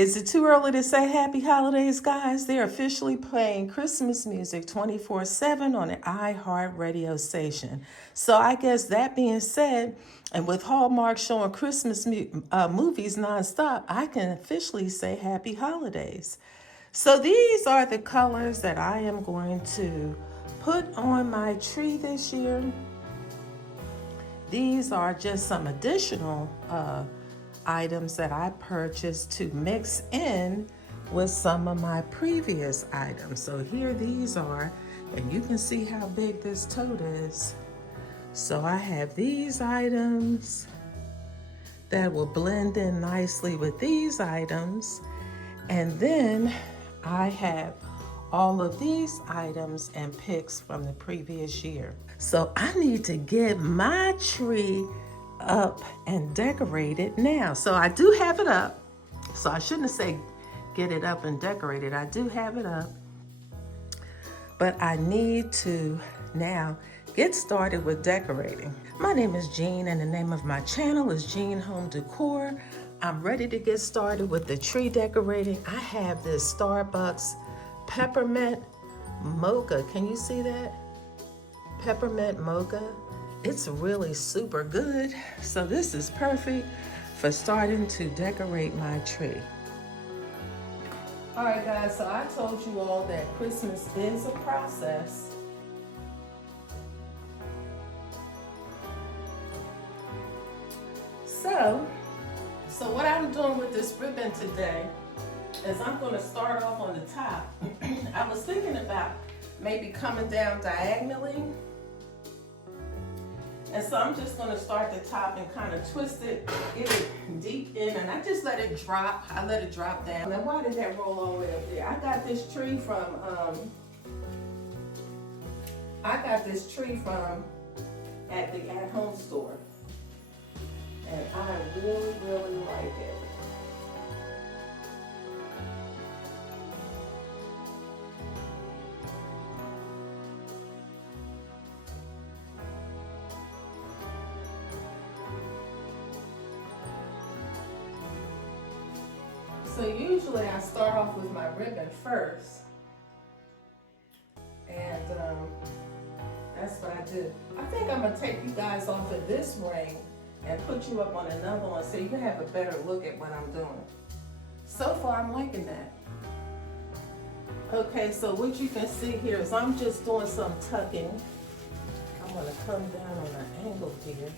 Is it too early to say happy holidays, guys? They're officially playing Christmas music 24/7 on the iHeart radio station. So I guess that being said, and with Hallmark showing Christmas movies nonstop, I can officially say happy holidays. So these are the colors that I am going to put on my tree this year. These are just some additional items that I purchased to mix in with some of my previous items. So here these are, and you can see how big this tote is. So I have these items that will blend in nicely with these items. And then I have all of these items and picks from the previous year. So I need to get my tree up and decorated now. So I do have it up. So I shouldn't have said get it up and decorated. I do have it up. But I need to now get started with decorating. My name is Jean and the name of my channel is Jean Home Decor. I'm ready to get started with the tree decorating. I have this Starbucks peppermint mocha. Can you see that? Peppermint mocha. It's really super good. So this is perfect for starting to decorate my tree. All right, guys, so I told you all that Christmas is a process. So what I'm doing with this ribbon today is I'm going to start off on the top. I was thinking about maybe coming down diagonally. And so I'm just going to start the top and kind of twist it, get it deep in, and I just let it drop. I let it drop down. Now, why did that roll all the way up there? I got this tree from at the at-home store, and I really, really like it. So usually I start off with my ribbon first, and that's what I do. I think I'm gonna take you guys off of this ring and put you up on another one so you can have a better look at what I'm doing. So far I'm liking that. Okay, so what you can see here is I'm just doing some tucking. I'm gonna come down on an angle here.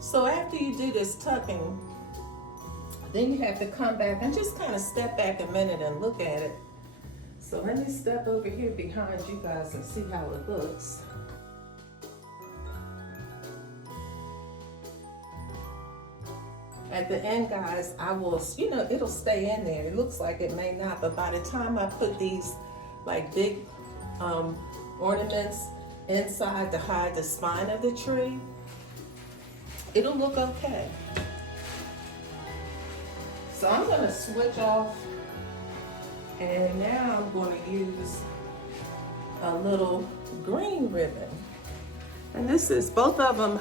So after you do this tucking, then you have to come back and just kind of step back a minute and look at it. So let me step over here behind you guys and see how it looks. At the end, guys, I will, it'll stay in there. It looks like it may not, but by the time I put these like big ornaments inside to hide the spine of the tree, it'll look okay. So I'm going to switch off, and now I'm going to use a little green ribbon. And this is, both of them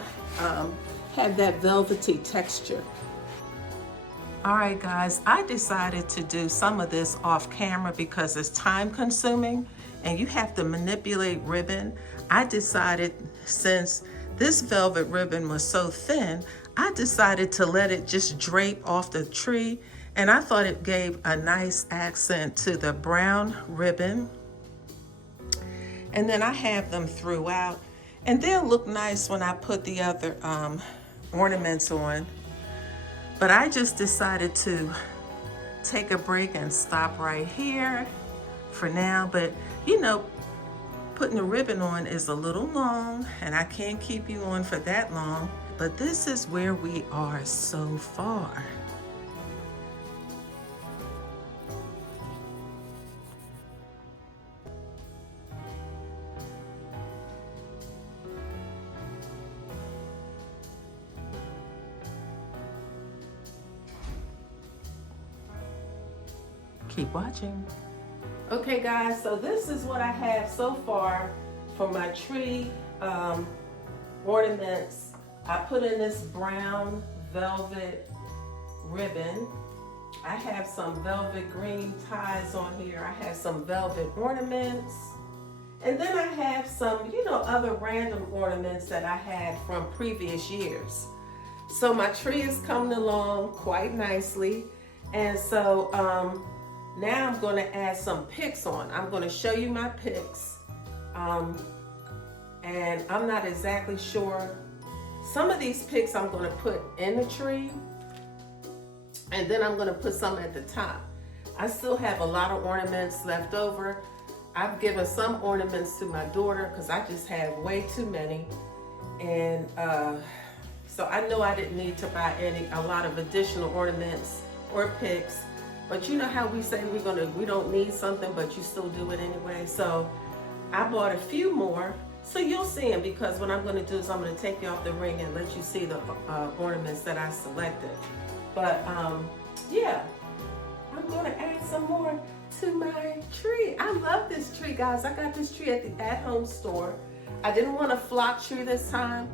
have that velvety texture. All right, guys, I decided to do some of this off camera because it's time consuming and you have to manipulate ribbon. I decided, since this velvet ribbon was so thin, I decided to let it just drape off the tree, and I thought it gave a nice accent to the brown ribbon. And then I have them throughout, and they'll look nice when I put the other ornaments on. But I just decided to take a break and stop right here for now. But putting the ribbon on is a little long, and I can't keep you on for that long, but this is where we are so far. Keep watching. Okay guys, so this is what I have so far for my tree ornaments. I put in this brown velvet ribbon. I have some velvet green ties on here. I have some velvet ornaments. And then I have some, other random ornaments that I had from previous years. So my tree is coming along quite nicely. And so now I'm going to add some pics on. I'm going to show you my pics. And I'm not exactly sure. Some of these pics I'm going to put in the tree. And then I'm going to put some at the top. I still have a lot of ornaments left over. I've given some ornaments to my daughter because I just have way too many. And so I know I didn't need to buy a lot of additional ornaments or pics. But you know how we say we don't need something, but you still do it anyway. So I bought a few more. So you'll see them, because what I'm going to do is I'm going to take you off the ring and let you see the ornaments that I selected. But yeah, I'm going to add some more to my tree. I love this tree, guys. I got this tree at the at-home store. I didn't want a flock tree this time.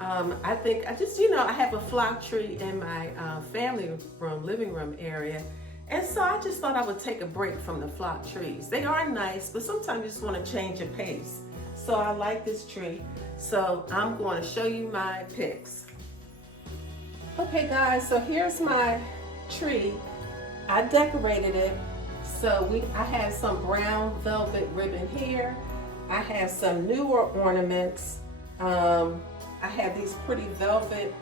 I think I just, I have a flock tree in my family room, living room area. And so I just thought I would take a break from the flock trees. They are nice, but sometimes you just want to change your pace. So I like this tree. So I'm going to show you my pics. Okay guys, so here's my tree. I decorated it. So I have some brown velvet ribbon here. I have some newer ornaments. I have these pretty velvet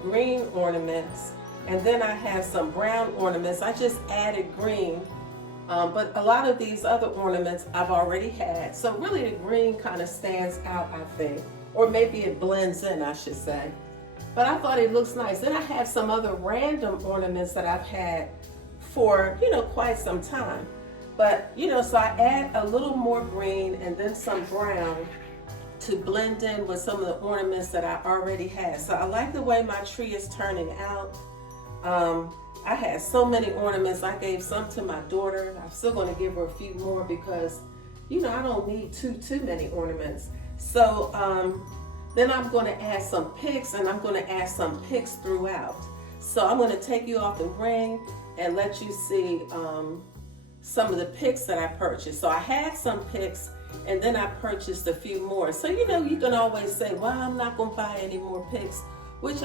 green ornaments. And then I have some brown ornaments. I just added green. But a lot of these other ornaments I've already had. So really the green kind of stands out, I think. Or maybe it blends in, I should say. But I thought it looks nice. Then I have some other random ornaments that I've had for, quite some time. But, so I add a little more green and then some brown to blend in with some of the ornaments that I already had. So I like the way my tree is turning out. I had so many ornaments. I gave some to my daughter. I'm still going to give her a few more because, I don't need too many ornaments. So then I'm going to add some pics, and I'm going to add some pics throughout. So I'm going to take you off the ring and let you see some of the pics that I purchased. So I had some pics, and then I purchased a few more. So, you can always say, well, I'm not going to buy any more pics, which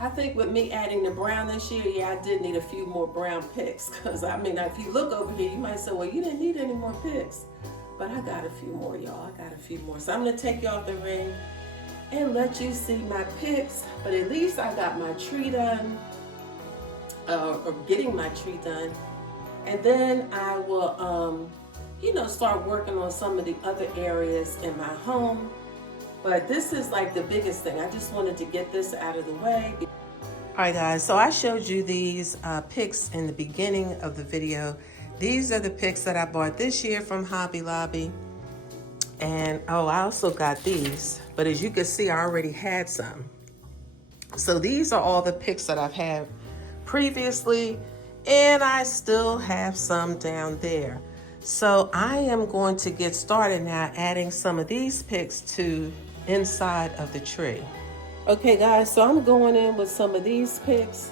I think with me adding the brown this year, yeah, I did need a few more brown pics. Because, if you look over here, you might say, well, you didn't need any more pics. But I got a few more, y'all. I got a few more. So I'm going to take you off the ring and let you see my pics. But at least I got my tree done, or getting my tree done. And then I will, start working on some of the other areas in my home. But this is like the biggest thing. I just wanted to get this out of the way. All right, guys, so I showed you these pics in the beginning of the video. These are the pics that I bought this year from Hobby Lobby. And, I also got these. But as you can see, I already had some. So these are all the pics that I've had previously. And I still have some down there. So I am going to get started now adding some of these pics to inside of the tree. Okay guys, so I'm going in with some of these pics.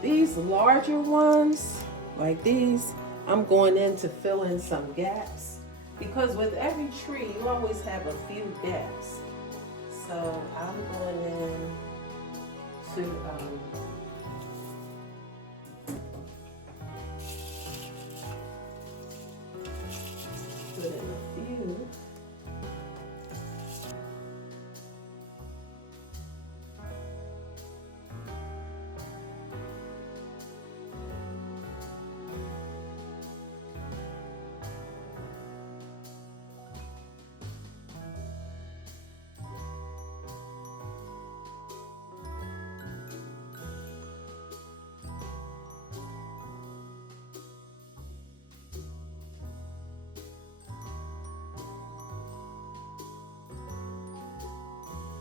These larger ones, like these, I'm going in to fill in some gaps. Because with every tree, you always have a few gaps. So I'm going in to put in a few.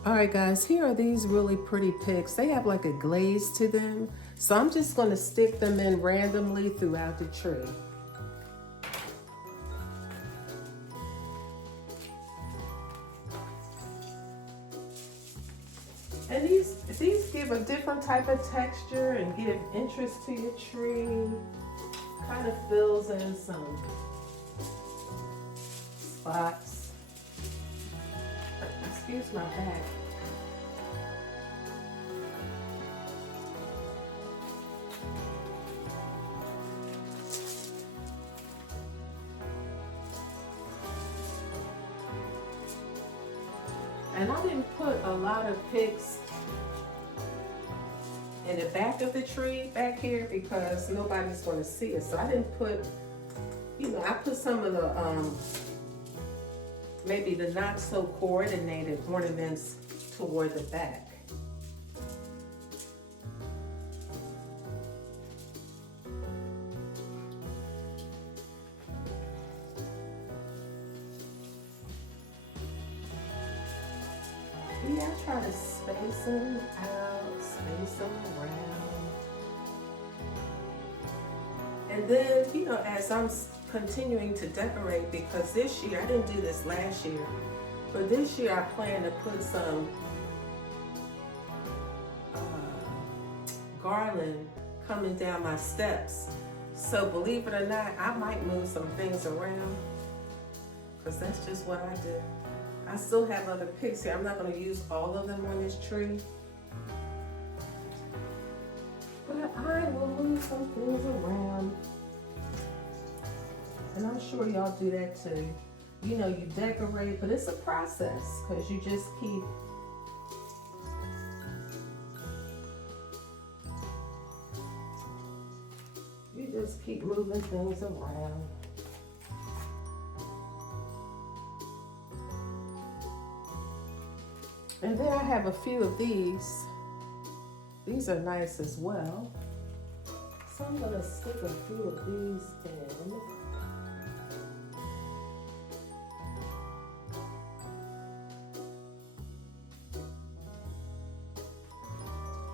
All right, guys, here are these really pretty pics. They have like a glaze to them. So I'm just gonna stick them in randomly throughout the tree. And these give a different type of texture and give interest to your tree. Kind of fills in some spots. Excuse my back. And I didn't put a lot of pics in the back of the tree back here because nobody's going to see it. So I didn't put, I put some of the, maybe the not so coordinated ornaments toward the back. Yeah, I try to space them out, space them around. And then, as I'm continuing to decorate, because this year, I didn't do this last year, but this year I plan to put some garland coming down my steps. So believe it or not, I might move some things around because that's just what I do. I still have other pics here. I'm not going to use all of them on this tree. But I will move some things around. And I'm sure y'all do that too. You decorate, but it's a process because you just keep moving things around. And then I have a few of these. These are nice as well. So I'm gonna stick a few of these in.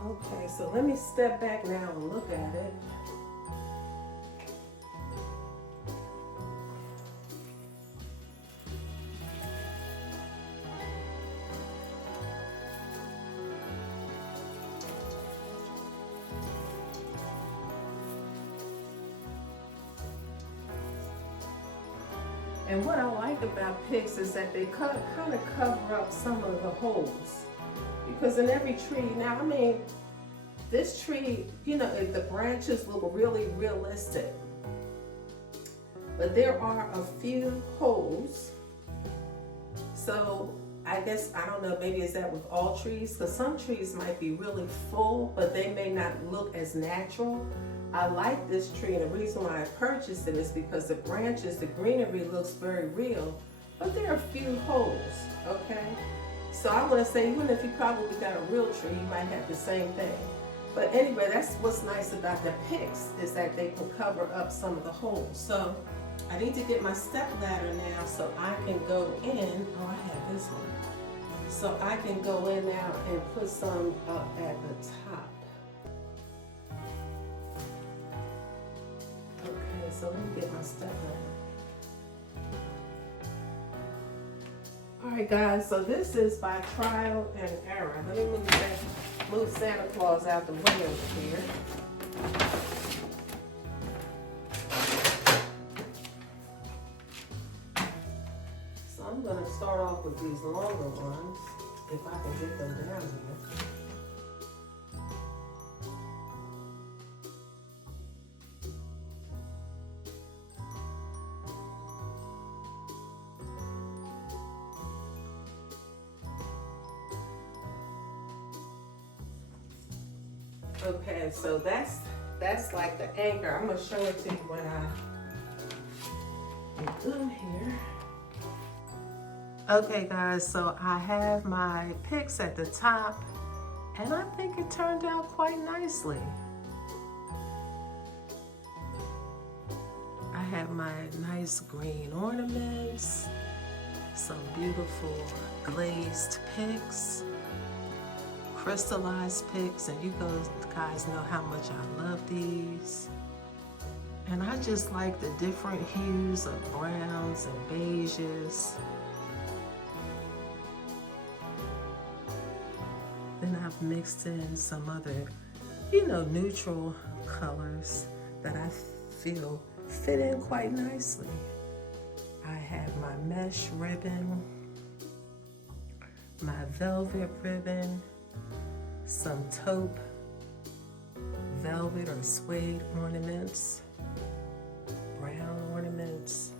Okay, so let me step back now and look at it. And what I like about pics is that they kind of cover up some of the holes. Because in every tree, now this tree, the branches look really realistic. But there are a few holes. So I guess, I don't know, maybe is that with all trees? Because some trees might be really full, but they may not look as natural. I like this tree, and the reason why I purchased it is because the branches, the greenery looks very real, but there are a few holes, okay? So I want to say, even if you probably got a real tree, you might have the same thing. But anyway, that's what's nice about the pics, is that they can cover up some of the holes. So I need to get my step ladder now so I can go in. Oh, I have this one. So I can go in now and put some up at the top. Okay, so let me get my step ladder. All right, guys, so this is by trial and error. Let me move Santa Claus out the way over here. So I'm going to start off with these longer ones, if I can get them down here. Okay, so that's like the anchor. I'm gonna show it to you when I'm done here. Okay guys, so I have my pics at the top, and I think it turned out quite nicely. I have my nice green ornaments, some beautiful glazed pics. crystallized pics, and you guys know how much I love these. And I just like the different hues of browns and beiges. Then I've mixed in some other, neutral colors that I feel fit in quite nicely. I have my mesh ribbon, my velvet ribbon, some taupe velvet or suede ornaments, brown ornaments.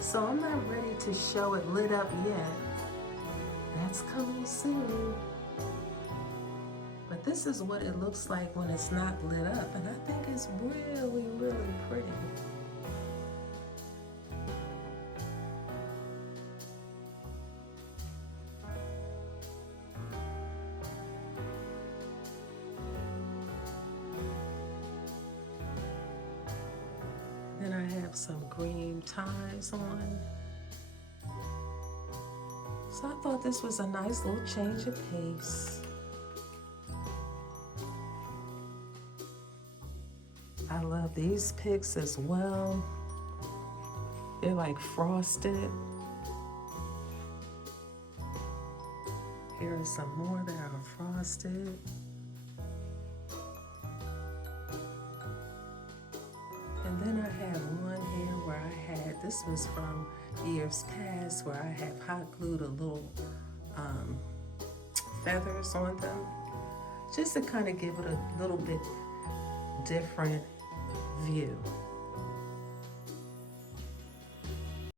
So I'm not ready to show it lit up yet. That's coming soon. But this is what it looks like when it's not lit up, and I think it's really, really pretty. Then I have some green ties on. So I thought this was a nice little change of pace. I love these pics as well. They're like frosted. Here are some more that are frosted. And then I have one here where I had, this was from years past, where I have hot glued a little feathers on them, just to kind of give it a little bit different view.